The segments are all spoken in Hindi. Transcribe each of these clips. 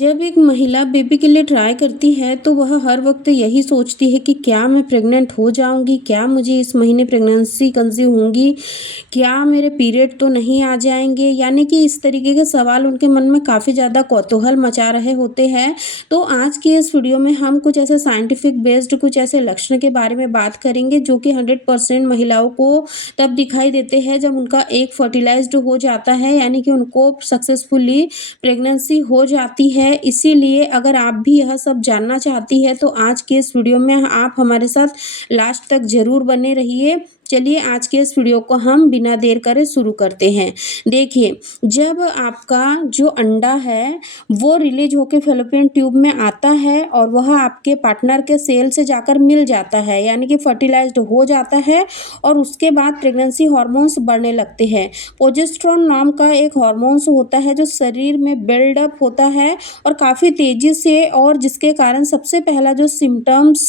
जब एक महिला बेबी के लिए ट्राई करती है तो वह हर वक्त यही सोचती है कि क्या मैं प्रेग्नेंट हो जाऊंगी, क्या मुझे इस महीने प्रेगनेंसी कंसीव होंगी, क्या मेरे पीरियड तो नहीं आ जाएंगे। यानी कि इस तरीके के सवाल उनके मन में काफ़ी ज़्यादा कौतूहल मचा रहे होते हैं। तो आज की इस वीडियो में हम कुछ ऐसे साइंटिफिक बेस्ड कुछ ऐसे लक्षण के बारे में बात करेंगे जो कि 100% महिलाओं को तब दिखाई देते हैं जब उनका एग फर्टिलाइज्ड हो जाता है, यानी कि उनको सक्सेसफुली प्रेगनेंसी हो जाती है। इसीलिए अगर आप भी यह सब जानना चाहती है तो आज के इस वीडियो में आप हमारे साथ लास्ट तक ज़रूर बने रहिए। चलिए आज के इस वीडियो को हम बिना देर करे शुरू करते हैं। देखिए, जब आपका जो अंडा है वो रिलीज होकर फैलोपियन ट्यूब में आता है और वह आपके पार्टनर के सेल से जाकर मिल जाता है, यानी कि फर्टिलाइज्ड हो जाता है और उसके बाद प्रेगनेंसी हार्मोन्स बढ़ने लगते हैं। प्रोजेस्टेरोन नाम का एक हार्मोन्स होता है जो शरीर में बिल्डअप होता है और काफ़ी तेज़ी से, और जिसके कारण सबसे पहला जो सिम्टम्स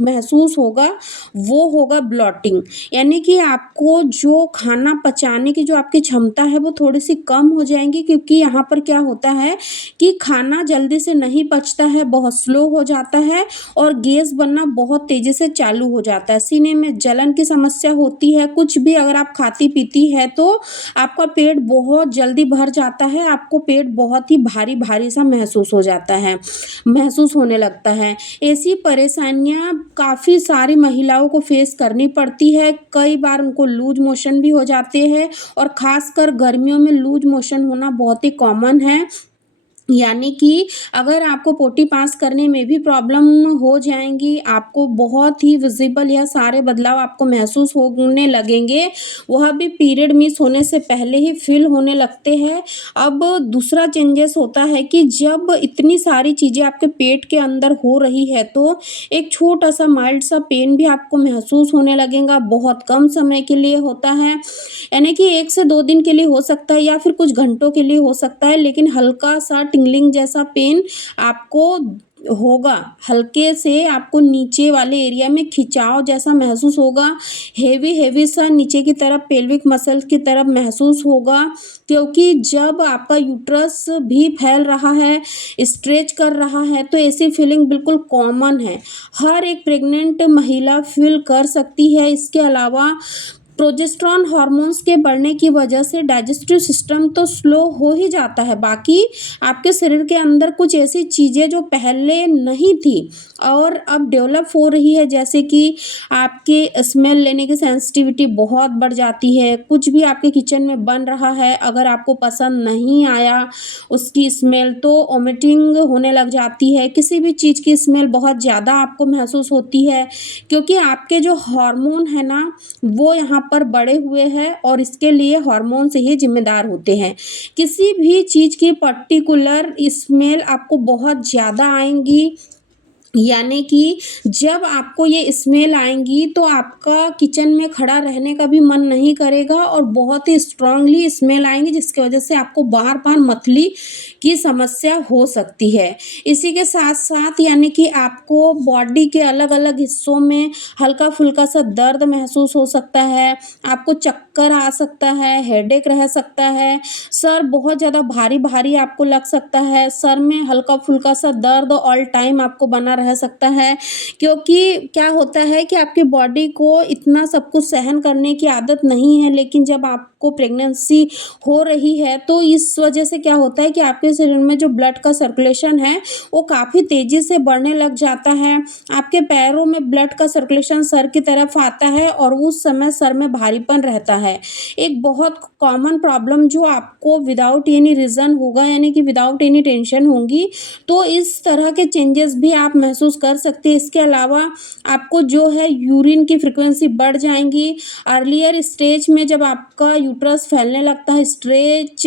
महसूस होगा वो होगा ब्लॉटिंग। यानी कि आपको जो खाना पचाने की जो आपकी क्षमता है वो थोड़ी-सी कम हो जाएँगी, क्योंकि यहाँ पर क्या होता है कि खाना जल्दी से नहीं पचता है, बहुत स्लो हो जाता है और गैस बनना बहुत तेज़ी से चालू हो जाता है। सीने में जलन की समस्या होती है, कुछ भी अगर आप खाती-पीती हैं तो आपका पेट बहुत जल्दी भर जाता है, आपको पेट बहुत ही भारी-भारी सा महसूस होने लगता है। ऐसी परेशानियाँ काफ़ी सारी महिलाओं को फेस करनी पड़ती है। कई बार उनको लूज़ मोशन भी हो जाते हैं और ख़ासकर गर्मियों में लूज़ मोशन होना बहुत ही कॉमन है। यानी कि अगर आपको पोटी पास करने में भी प्रॉब्लम हो जाएँगी, आपको बहुत ही विज़िबल यह सारे बदलाव आपको महसूस होने लगेंगे, वह भी पीरियड मिस होने से पहले ही फ़ील होने लगते हैं। अब दूसरा चेंजेस होता है कि जब इतनी सारी चीज़ें आपके पेट के अंदर हो रही है, तो एक छोटा-सा माइल्ड सा पेन भी आपको महसूस होने लगेगा, बहुत कम समय के लिए होता है। यानी कि 1 से 2 दिन के लिए हो सकता है या फिर कुछ घंटों के लिए हो सकता है, लेकिन हल्का-सा टिंगलिंग जैसा पेन आपको होगा। हल्के से आपको नीचे वाले एरिया में खिंचाव जैसा महसूस होगा, हेवी सा नीचे की तरफ पेल्विक मसल्स की तरफ महसूस होगा, क्योंकि जब आपका यूट्रस भी फैल रहा है, स्ट्रेच कर रहा है, तो ऐसी फीलिंग बिल्कुल कॉमन है। हर एक प्रेग्नेंट महिला फ़ील कर सकती है। इसके अलावा प्रोजेस्टेरोन हार्मोन्स के बढ़ने की वजह से डाइजेस्टिव सिस्टम तो स्लो हो ही जाता है, बाकी आपके शरीर के अंदर कुछ ऐसी चीज़ें जो पहले नहीं थी और अब डेवलप हो रही है, जैसे कि आपके स्मेल लेने की सेंसिटिविटी बहुत बढ़ जाती है। कुछ भी आपके किचन में बन रहा है, अगर आपको पसंद नहीं आया उसकी स्मेल, तो वोमिटिंग होने लग जाती है। किसी भी चीज़ की स्मेल बहुत ज़्यादा आपको महसूस होती है, क्योंकि आपके जो हार्मोन है ना वो यहाँ पर बढ़े हुए हैं और इसके लिए हार्मोन से ही ज़िम्मेदार होते हैं। किसी भी चीज़ की पर्टिकुलर स्मेल आपको बहुत ज़्यादा आएँगी, यानी कि जब आपको ये स्मेल आएँगी तो आपका किचन में खड़ा रहने का भी मन नहीं करेगा और बहुत ही स्ट्रॉन्गली स्मेल आएँगी, जिसकी वजह से आपको बार-बार मतली की समस्या हो सकती है। इसी के साथ-साथ यानी कि आपको बॉडी के अलग-अलग हिस्सों में हल्का-फुल्का सा दर्द महसूस हो सकता है, आपको चक्कर आ सकता है, हेडेक रह सकता है, सर बहुत ज़्यादा भारी-भारी आपको लग सकता है, सर में हल्का-फुल्का सा दर्द ऑल टाइम आपको बना रह सकता है, क्योंकि क्या होता है कि आपकी बॉडी को इतना सब कुछ सहन करने की आदत नहीं है, लेकिन जब आपको प्रेगनेंसी हो रही है तो इस वजह से क्या होता है कि आपके शरीर में जो ब्लड का सर्कुलेशन है वो काफ़ी तेज़ी से बढ़ने लग जाता है। आपके पैरों में ब्लड का सर्कुलेशन सर की तरफ आता है और उस समय सर में भारीपन रहता है। एक बहुत कॉमन प्रॉब्लम जो आपको विदाउट एनी रीज़न होगा, यानी कि विदाउट एनी टेंशन होंगी, तो इस तरह के चेंजेस भी आप महसूस कर सकते हैं। इसके अलावा आपको जो है यूरिन की फ्रीक्वेंसी बढ़ जाएँगी। अर्लियर स्टेज में जब आपका यूट्रस फैलने लगता है, स्ट्रेच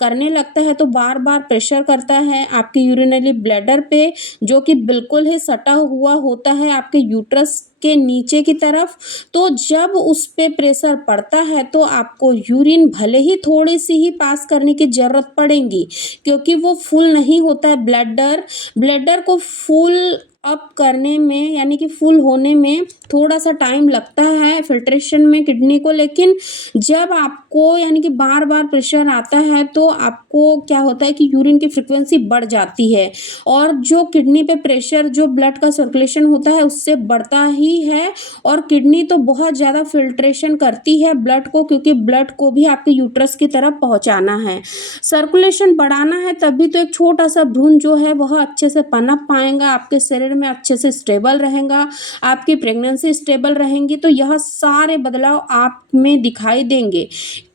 करने लगता है, तो बार-बार प्रेशर करता है आपकी यूरिनरी ब्लैडर पे, जो कि बिल्कुल ही सटा हुआ होता है आपके यूट्रस के नीचे की तरफ। तो जब उस पे प्रेशर पड़ता है तो आपको यूरिन भले ही थोड़ी-सी ही पास करने की ज़रूरत पड़ेगी, क्योंकि वो फुल नहीं होता है ब्लैडर। ब्लैडर को फुल अप करने में यानी कि फुल होने में थोड़ा सा टाइम लगता है फिल्ट्रेशन में किडनी को, लेकिन जब आपको यानी कि बार बार प्रेशर आता है तो आपको क्या होता है कि यूरिन की फ्रिक्वेंसी बढ़ जाती है, और जो किडनी पे प्रेशर जो ब्लड का सर्कुलेशन होता है उससे बढ़ता ही है, और किडनी तो बहुत ज़्यादा फिल्ट्रेशन करती है ब्लड को, क्योंकि ब्लड को भी आपके यूट्रस की तरफ पहुंचाना है, सर्कुलेशन बढ़ाना है, तभी तो एक छोटा सा भ्रूण जो है वह अच्छे से पनप पाएगा, आपके शरीर में अच्छे से स्टेबल रहेगा, आपकी प्रेगनेंसी स्टेबल रहेंगी, तो यह सारे बदलाव आप में दिखाई देंगे।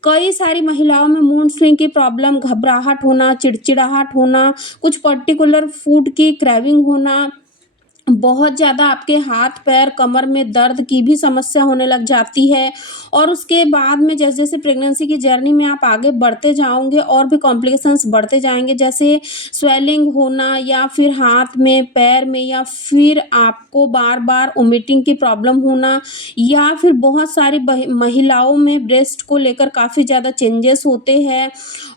कई सारी महिलाओं में मूड स्विंग की प्रॉब्लम, घबराहट होना, चिड़चिड़ाहट होना, कुछ पर्टिकुलर फूड की क्रेविंग होना, बहुत ज़्यादा आपके हाथ पैर कमर में दर्द की भी समस्या होने लग जाती है, और उसके बाद में जैसे जैसे प्रेगनेंसी की जर्नी में आप आगे बढ़ते जाओगे और भी कॉम्प्लिकेशंस बढ़ते जाएंगे, जैसे स्वेलिंग होना, या फिर हाथ में पैर में, या फिर आपको बार बार वोमिटिंग की प्रॉब्लम होना, या फिर बहुत सारी महिलाओं में ब्रेस्ट को लेकर काफ़ी ज़्यादा चेंजेस होते हैं,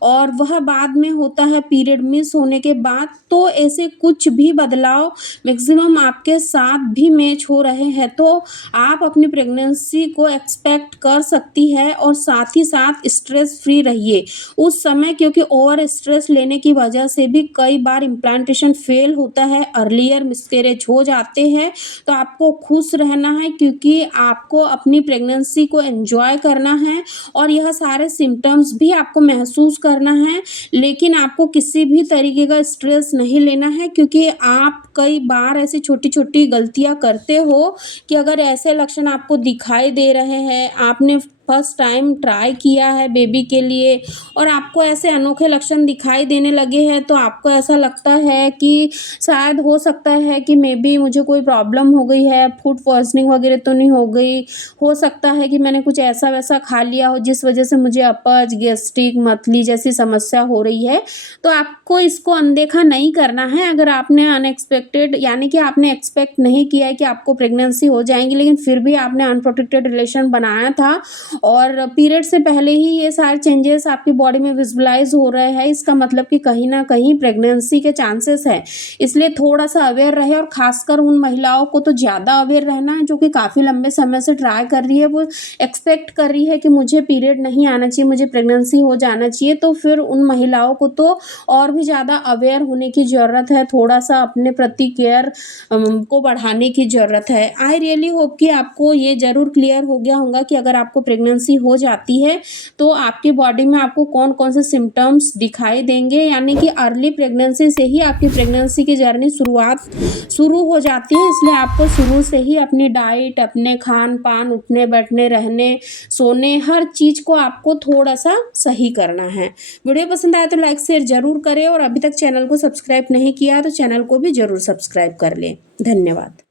और वह बाद में होता है पीरियड मिस होने के बाद। तो ऐसे कुछ भी बदलाव मैक्सिमम आपके साथ भी मैच हो रहे हैं, तो आप अपनी प्रेगनेंसी को एक्सपेक्ट कर सकती है, और साथ ही साथ स्ट्रेस फ्री रहिए उस समय, क्योंकि ओवर स्ट्रेस लेने की वजह से भी कई बार इम्प्लांटेशन फेल होता है, अर्लियर मिसकैरेज हो जाते हैं। तो आपको खुश रहना है, क्योंकि आपको अपनी प्रेगनेंसी को एंजॉय करना है, और यह सारे सिम्टम्स भी आपको महसूस करना है, लेकिन आपको किसी भी तरीके का स्ट्रेस नहीं लेना है, क्योंकि आप कई बार ऐसी छोटी छोटी गलतियां करते हो कि अगर ऐसे लक्षण आपको दिखाई दे रहे हैं, आपने फर्स्ट टाइम ट्राई किया है बेबी के लिए, और आपको ऐसे अनोखे लक्षण दिखाई देने लगे हैं, तो आपको ऐसा लगता है कि शायद हो सकता है कि मे बी मुझे कोई प्रॉब्लम हो गई है, फूड पॉइजनिंग वगैरह तो नहीं हो गई, हो सकता है कि मैंने कुछ ऐसा वैसा खा लिया हो जिस वजह से मुझे अपच, गैस्ट्रिक, मतली जैसी समस्या हो रही है। तो आपको इसको अनदेखा नहीं करना है। अगर आपने अनएक्सपेक्टेड यानी कि आपने एक्सपेक्ट नहीं किया है कि आपको प्रेगनेंसी हो जाएंगी, लेकिन फिर भी आपने अनप्रोटेक्टेड रिलेशन बनाया था, और पीरियड से पहले ही ये सारे चेंजेस आपकी बॉडी में विजुअलाइज हो रहे हैं, इसका मतलब कि कहीं ना कहीं प्रेगनेंसी के चांसेस है। इसलिए थोड़ा सा अवेयर रहे, और खासकर उन महिलाओं को तो ज़्यादा अवेयर रहना है जो कि काफ़ी लंबे समय से ट्राई कर रही है, वो एक्सपेक्ट कर रही है कि मुझे पीरियड नहीं आना चाहिए, मुझे प्रेगनेंसी हो जाना चाहिए। तो फिर उन महिलाओं को तो और भी ज़्यादा अवेयर होने की ज़रूरत है, थोड़ा सा अपने प्रति केयर को बढ़ाने की ज़रूरत है। आई रियली होप कि आपको ये ज़रूर क्लियर हो गया होगा कि अगर आपको प्रेगनेंसी हो जाती है तो आपकी बॉडी में आपको कौन कौन से सिम्टम्स दिखाई देंगे, यानी कि अर्ली प्रेगनेंसी से ही आपकी प्रेगनेंसी की जर्नी शुरू हो जाती है। इसलिए आपको शुरू से ही अपनी डाइट, अपने खान पान, उठने बैठने, रहने सोने, हर चीज़ को आपको थोड़ा सा सही करना है। वीडियो पसंद आए तो लाइक शेयर जरूर करें, और अभी तक चैनल को सब्सक्राइब नहीं किया तो चैनल को भी जरूर सब्सक्राइब कर लें। धन्यवाद।